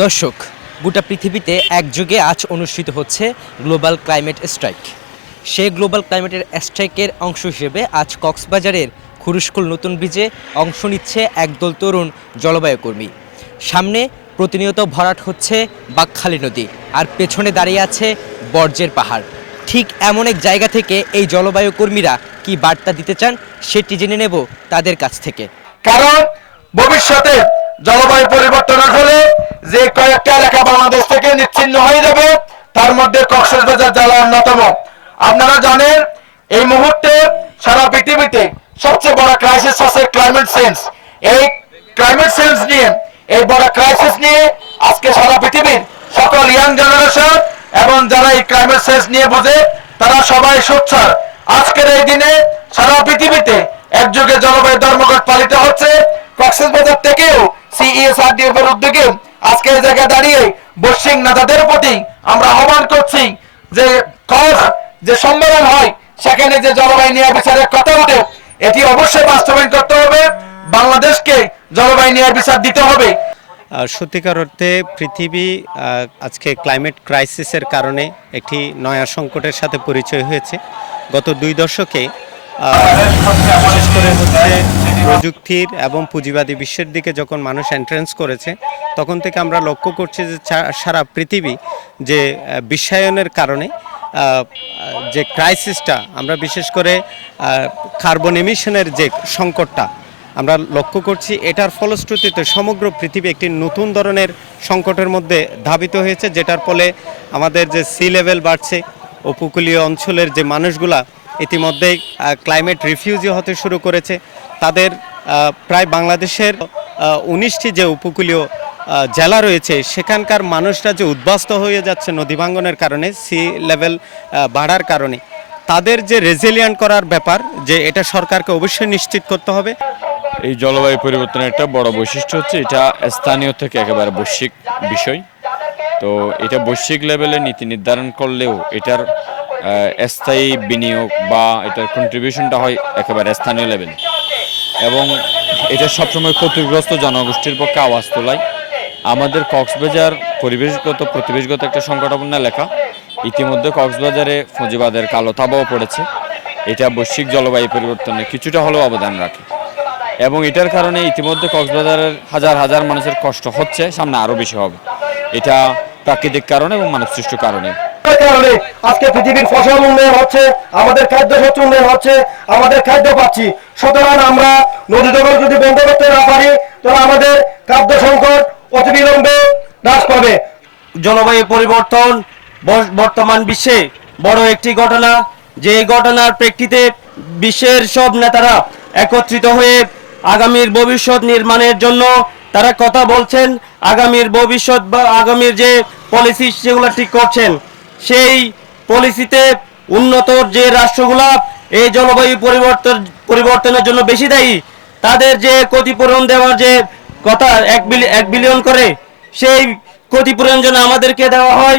দর্শক, গোটা পৃথিবীতে একযোগে আজ অনুষ্ঠিত হচ্ছে গ্লোবাল ক্লাইমেট স্ট্রাইক। সেই গ্লোবাল ক্লাইমেটের স্ট্রাইকের অংশ হিসেবে আজ কক্সবাজারের খুরুশকুল নতুন ব্রিজে অংশ নিচ্ছে একদল তরুণ জলবায়ু কর্মী। সামনে প্রতিনিয়ত ভরাট হচ্ছে বাঁকখালী নদী, আর পেছনে দাঁড়িয়ে আছে বর্জ্যের পাহাড়। ঠিক এমন এক জায়গা থেকে এই জলবায়ু কর্মীরা কি বার্তা দিতে চান সেটি জেনে নেব তাদের কাছ থেকে। কারণ ভবিষ্যতে জলবায়ু পরিবর্তনের ফলে যে কয়েকটা এলাকা বাংলাদেশ থেকে নিচ্ছিন্ন হয়ে যাবে, তার মধ্যে কক্সবাজার জেলা অন্যতম। আপনারা জানেন এই মুহূর্তে সারা পৃথিবীতে সবচেয়ে বড় ক্রাইসিস আছে ক্লাইমেট চেঞ্জ। এই ক্লাইমেট চেঞ্জ নিয়ে, এই বড় ক্রাইসিস নিয়ে আজকে সারা পৃথিবীর সকল ইয়াং জেনারেশন এবং যারা এই ক্লাইমেট চেঞ্জ নিয়ে বোঝে তারা সবাই সোচ্চার। আজকের এই দিনে সারা পৃথিবীতে একযোগে জলবায়ু ধর্মঘট পালিত হচ্ছে। কক্সবাজার থেকেও CESRDF এর উদ্যোগে আজকে এই জায়গায় দাঁড়িয়ে বৈশ্বিক নেতাদের প্রতি আমরা আহ্বান করছি যে যে সম্মেলন হয় সেখানে যে জলবায়ু নিয়ে বিচারের কথা ওঠে, এটি অবশ্যই বাস্তবায়ন করতে হবে। বাংলাদেশকে জলবায়ু নিয়ে বিচার দিতে হবে। সত্যিকার অর্থে পৃথিবী আজকে ক্লাইমেট ক্রাইসিসের কারণে একটি নয়া সংকটের সাথে পরিচয় হয়েছে। গত 2 দশকে বিশেষ করে হচ্ছে প্রযুক্তির এবং পুঁজিবাদী বিশ্বের দিকে যখন মানুষ এন্ট্রেন্স করেছে, তখন থেকে আমরা লক্ষ্য করছি যে সারা পৃথিবী যে বিশ্বায়নের কারণে যে ক্রাইসিসটা, আমরা বিশেষ করে কার্বন এমিশনের যে সংকটটা আমরা লক্ষ্য করছি, এটার ফলশ্রুতিতে সমগ্র পৃথিবী একটি নতুন ধরনের সংকটের মধ্যে ধাবিত হয়েছে, যেটার ফলে আমাদের যে সি লেভেল বাড়ছে, উপকূলীয় অঞ্চলের যে মানুষগুলা ইতিমধ্যেই ক্লাইমেট রিফিউজি হতে শুরু করেছে। তাদের প্রায় বাংলাদেশের 19টি যে উপকূলীয় জেলা রয়েছে, সেখানকার মানুষরা যে উদ্বাস্ত হয়ে যাচ্ছে নদী ভাঙ্গনের কারণে, সি লেভেল বাড়ার কারণে, তাদের যে রেজিলিয়েন্ট করার ব্যাপার, যে এটা সরকারকে অবশ্যই নিশ্চিত করতে হবে। এই জলবায়ু পরিবর্তনের একটা বড় বৈশিষ্ট্য হচ্ছে এটা স্থানীয় থেকে একেবারে বৈশ্বিক বিষয়। তো এটা বৈশ্বিক লেভেলে নীতি নির্ধারণ করলেও এটার স্থায়ী বিনিয়োগ বা এটার কন্ট্রিবিউশনটা হয় একেবারে স্থানীয় লেভেলে, এবং এটা সবসময় ক্ষতিগ্রস্ত জনগোষ্ঠীর পক্ষে আওয়াজ তোলায়। আমাদের কক্সবাজার প্রতিবেশগত একটা সংকটাপন্ন এলাকা। ইতিমধ্যে কক্সবাজারে পুঁজিবাদের কালো থাবাও পড়েছে। এটা বৈশ্বিক জলবায়ু পরিবর্তনে কিছুটা হলেও অবদান রাখে, এবং এটার কারণে ইতিমধ্যে কক্সবাজারের হাজার হাজার মানুষের কষ্ট হচ্ছে, সামনে আরও বেশি হবে। এটা প্রাকৃতিক কারণে এবং মানবসৃষ্ট কারণে। আজকে পৃথিবীর ফসল উন্নয়ন হচ্ছে, আমাদের খাদ্য শস্য উন্নয়ন হচ্ছে, আমাদের খাদ্য পাচ্ছি। সুতরাং আমরা নদী দখল যদি বন্ধ করতে না পারি, তাহলে আমাদের খাদ্য সংকট অতিবিলম্বে হ্রাস পাবে। জলবায়ু পরিবর্তন বর্তমান বিশ্বে বড় একটি ঘটনা, যে ঘটনার প্রেক্ষিতে বিশ্বের সব নেতারা একত্রিত হয়ে আগামীর ভবিষ্যৎ নির্মাণের জন্য তারা কথা বলছেন। আগামীর ভবিষ্যৎ বা আগামীর যে পলিসি সেগুলো ঠিক করছেন। সেই পলিসিতে উন্নত যে রাষ্ট্রগুলা এই জলবায়ু পরিবর্তনের জন্য বেশি দায়ী, তাদের যে ক্ষতিপূরণ দেওয়ার যে কথা 1 বিলিয়ন করে, সেই ক্ষতিপূরণ যেন আমাদেরকে দেওয়া হয়।